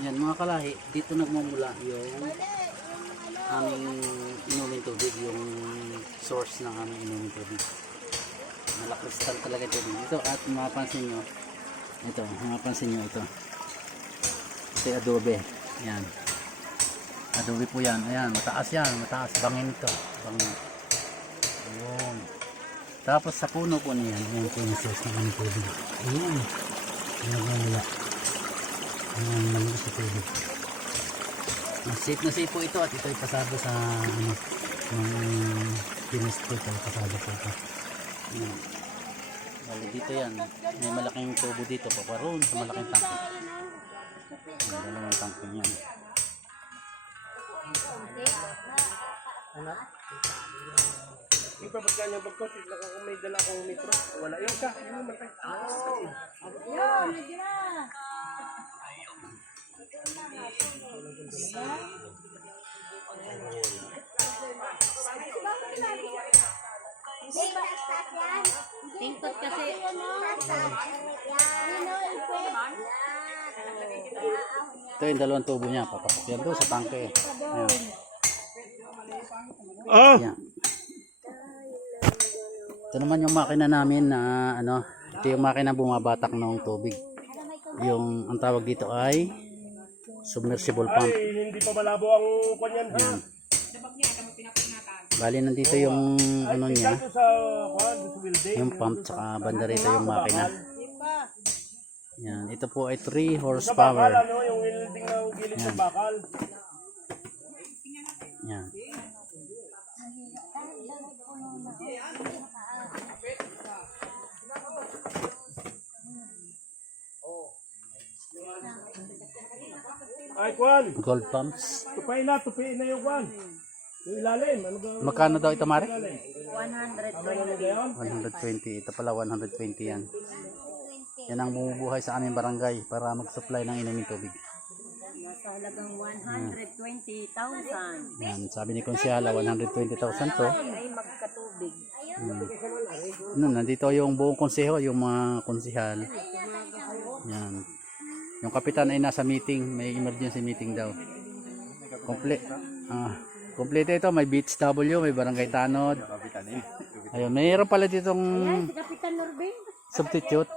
Yan mga kalahi, dito nagmumula yung aming inuming tubig, yung source ng aming inuming tubig. Malakristal talaga ito dito. At mapapansin nyo, ito ito yung adobe. Yan, adobe po yan. Ayan, mataas bangin ito, bangin. Ayun. Tapos sa puno po niyan, yan po yung source ng aming tubig. Ayun, nagmumula. Ayan, maliit sa tubig. Safe na safe po ito, at ito ay pasado sa finish po ito, pasado po ito. Ayan. Bali dito yan, may malaking tubo dito paparoon sa malaking tangke. Ayan, dalawang tangke yan. Yung papagka niya bagkot, kung may dala akong metro, wala yung ka, yun naman tayo. Yun, hindi na. Tingkot kasi. Ito yung dalawang tubo niya, papasok yan doon sa tangke. Ayan. Oh! Ayan. Ito naman yung makina namin na ito yung makina bumabatak ng tubig. Yung ang tawag dito ay submersible pump. Ay, hindi pa malabo ang kanyan ha. Yan. Bali nandito yung niya, Dito sa building. yung pump, tsaka banda rito yung makina. Yan, ito po ay 3 horsepower. Yung welding ng gilid sa bakal. Yan. Ay, Kwan. Gold pumps. Tupain na yung Kwan. Yung ilalim. Ano ba? Magkano daw ito, Mare? 120. 120. Ito pala 120 yan. Yan ang bumubuhay sa aming barangay para mag-supply ng inuming tubig. Nasa halagang 120,000. Yan, sabi ni Konsyala 120,000 to. Ay magkatubig. Nandito yung buong konseho, yung mga konsehal. Yan. Yung kapitan ay nasa meeting, may emergency meeting daw. Kompleto ito, may BHW, may Barangay Tanod. Ayun, mayroon pala ditong Si Kapitan Norbin. substitute.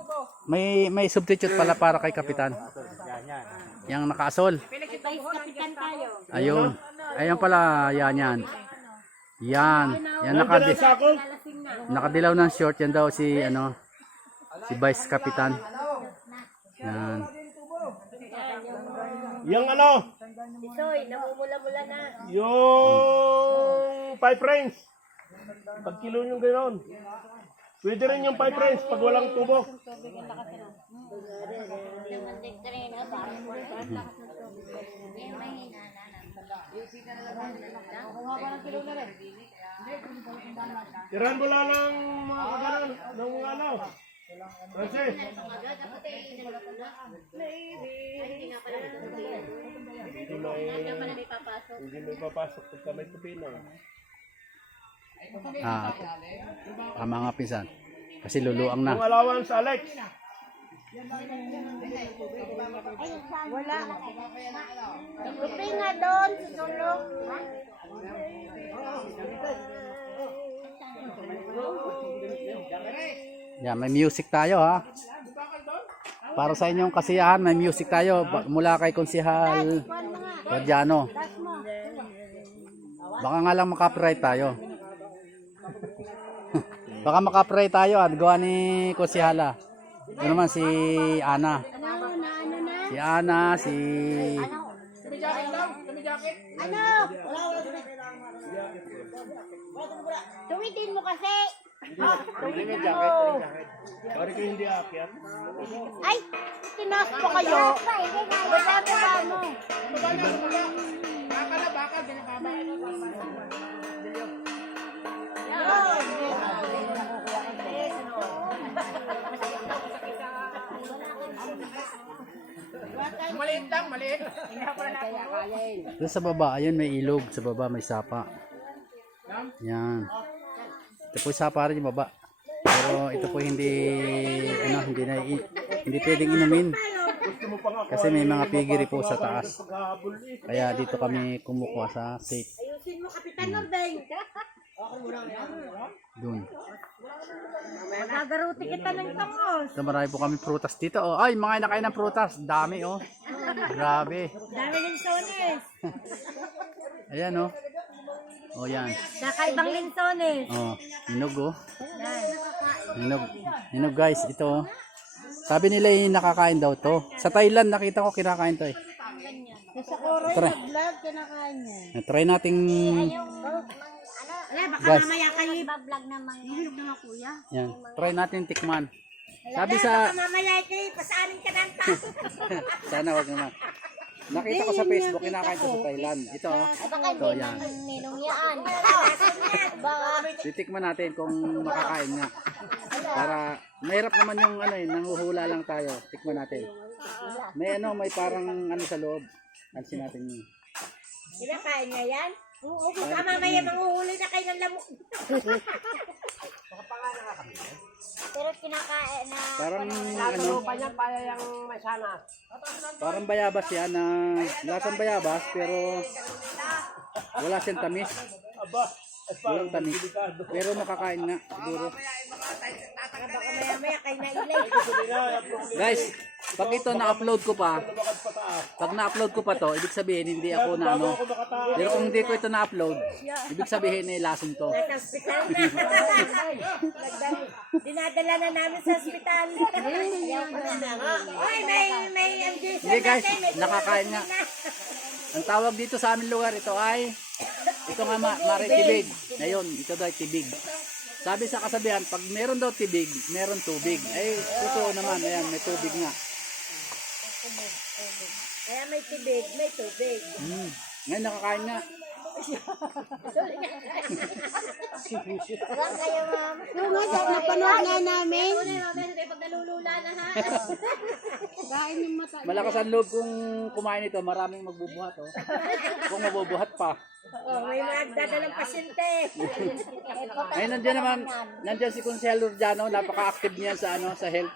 May substitute pala para kay kapitan. Yang nakaasol. Vice Kapitan tayo. Ayun. Ayun pala, yan. Yan Lalasing na. nakadilaw ng short yan daw si si Vice Kapitan. Yan. Yung Isoy, namumula-mula na. yung 5 frames. Pag kilo yung gano'n. Pwede rin yung 5 frames pag walang tubo. Tirahan mo lang ng mga kagalan, ng mga Francis. Hindi mo ipapasok pagka may tupino. Mga pisan. Kasi luluang na. Yung allowance, Alex. Wala. Lupi nga doon. Sulok. Yan, may music tayo ha. Para sa inyong kasiyahan, may music tayo mula kay Konsehal Rodiano. Baka nga lang makapiright tayo. Baka makapiright tayo at gawa ni Konsehala. Ito naman si Ana. Si Ana, si... Ano? Tuwitin mo kasi. Tuwitin mo. Pari ko hindi aakyat. Ay, tinas po kayo. Basabi ba mo? Maliit lang, maliit. Doon sa baba, ayun may ilog. Sa baba may sapa. Yan. Ito po sapa rin yung baba. Pero ito po hindi pwedeng inumin. mo pa nga. Kasi may mga piggery po sa taas. Paghabol eh. Kaya dito kami kumukuha sa safe. Ayusin mo, Kapitan Norbeng. Doon. Magagaruti kita ng tangos. So marami po kami prutas dito. Oh. Ay, mga nakain ng prutas. Dami oh. Grabe. Dami linsones. Ayan oh. Oh yan. Kakaibang linsones. Oh, hinog oh. Hinog. Hinog guys, ito oh. Sabi nila yung nakakain daw to. Sa Thailand nakita ko kinakain to eh. Sa Korea, Try. vlog, kinakain niya. Try nating Baka guys. mamaya kayo iba-vlog naman. Hilog na nga kuya. Yan. Try natin tikman. Sabi Baka sa mamaya kayo, pasaanin ka ng taso. sana wag naman. Nakita ko sa Facebook kinakain to sa Thailand. Ito oh. Ito yan. Ninungyaan. Baka Titikman natin kung makakain nga. Para mahirap naman yung ano eh, nanguhula lang tayo. Tikman natin. May ano, may parang ano sa loob. Pansin natin yun. kinakain niya yan? Oo, baka mamaya manguhuli na kayo ng lamok. Pero kinakain na... Parang ano, parang bayabas yan na lasang bayabas pero wala siyang tamis. Walang tamis. Pero makakain nga siguro. Baka maya kayo na ilay. Guys, pag ito na-upload ko pa, pag na-upload ko pa to, ibig sabihin hindi ako na ano. Pero kung hindi ko ito na-upload, ibig sabihin ay lasong to. Nasa ospital na. Dinadala na namin sa ospital. Ay, may MJ Hindi guys, nakakain nga. Ang tawag dito sa aming lugar, ito ay, ito nga mare tibig. Ngayon, ito daw ay tibig. Sabi sa kasabihan, pag meron daw tibig, meron tubig. Ay, totoo naman, ayan, may tubig nga. Kaya may tubig, may tubig. Ngayon, nakakain nga. Lang kayo, ma'am. Oo nga, Dad, napanood na namin. Pag nalulula na ha. Kain yung mata. Malakas ang loob kung kumain ito, maraming magbubuhat. Oh. Kung mabubuhat pa. Oh, may magdadalang pasyente. Ay, nandiyan naman, nandiyan si Consel Lurjano, napaka-active niya sa ano, sa health.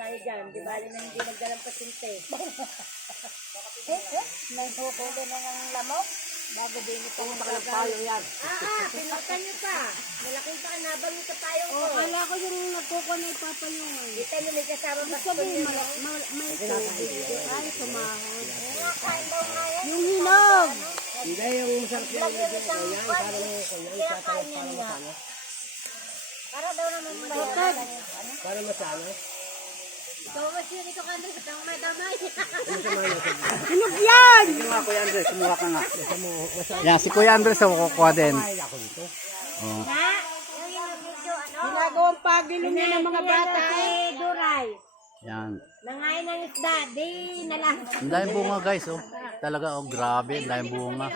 Tayo dyan, di bali na hindi nagdalang pasyente. May hukulo na ng lamok. Bago din ito ang tayo yan. Pinutan nyo pa. Malaki pa, nabalo sa tayong ko. Kala ko yung nagkuko na ipapayungan. Kita nyo may kasama ba? Sabi, may tubig. Ay, sumahod. Yung hinog. Hindi yung sarap niya. Kinakain niya. Para daw naman malaman. Para masana. Ikaw mas yun, ito ka Andres, ito ang madamay. Hinog yan! Sige nga, Kuya Andres, kumuha ka nga. Yan, si Kuya Andres, kukuha din. Oh. Ha? Yung medyo ano? Ginagawang pagilong niya ng mga bata. Si Duray. Yan. Nangain ng isda, di nalang. Ang daming bunga guys, oh. Talaga, oh, grabe, ang daming bunga.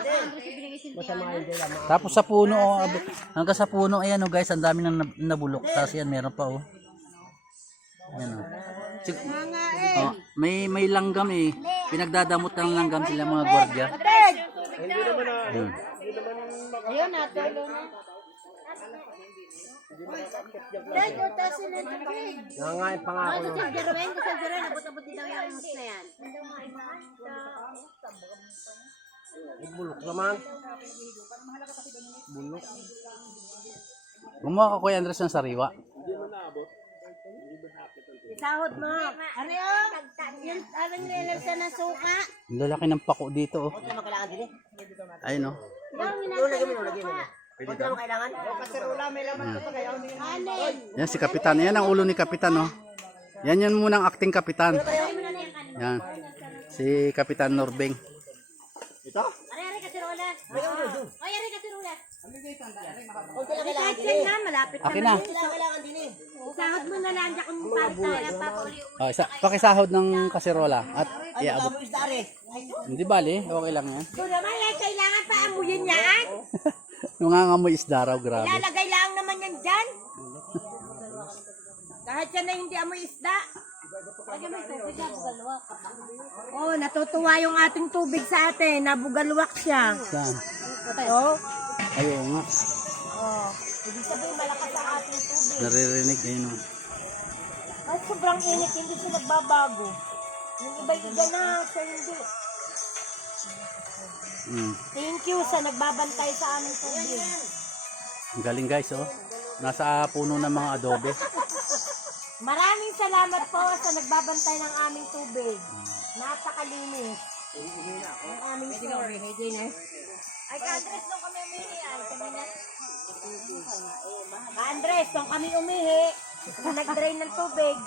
Tapos sa puno, oh, hanggang sa puno, ayan, oh guys, ang daming nabulok. Tapos yan, meron pa, oh. Ayan, oh. Oh, may langgam eh. Pinagdadamot ng langgam sila mga gwardiya. Hindi naman na. Ayun. Ayun, natulo na. Dad, utasin na tubig. Nangangain pa nga ako. Sa Jerwin, abot-abot din daw yung isda yan. Bulok naman. Gumawa ka Kuya Andres ng sariwa. Isahod mo. Ano yun? Yung alam nila sa nasuka. Ang lalaki ng pako dito, oh. Ayun, oh. Pwede naman kailangan. Yan si Kapitan. Yan ang ulo ni Kapitan, oh. Yan yun munang acting Kapitan. Yan. Si Kapitan Norbeng. Ari kasirola. Ay, ari kasirola. Kahit yan na, malapit Akin na. Isahod mo na lang dyan kung papuli. Oh, pakisahod ng kaserola at iabot. Hindi bali, okay lang yan. So naman, kailangan pa amuyin yan. Nangangamoy isda raw, grabe. Lalagay lang naman yan dyan. Kahit yan na hindi amoy isda. Oh, natutuwa yung ating tubig sa atin. Nabugalwak siya. Saan? Oh. Ayun nga. Oh. Ibig sabihin malakas ang ating tubig. Naririnig, ayun, oh. sobrang init, hindi siya nagbabago. Yung iba-iba na, siya hindi. Thank you sa nagbabantay sa aming tubig. Ang galing guys, oh. Nasa puno ng mga adobe. Maraming salamat po sa nagbabantay ng aming tubig. Napakalinis. Ang aming source. Ay, Andres, nung kami umihi, ay, kami na. Andres, nung kami umihi, nag-drain ng tubig,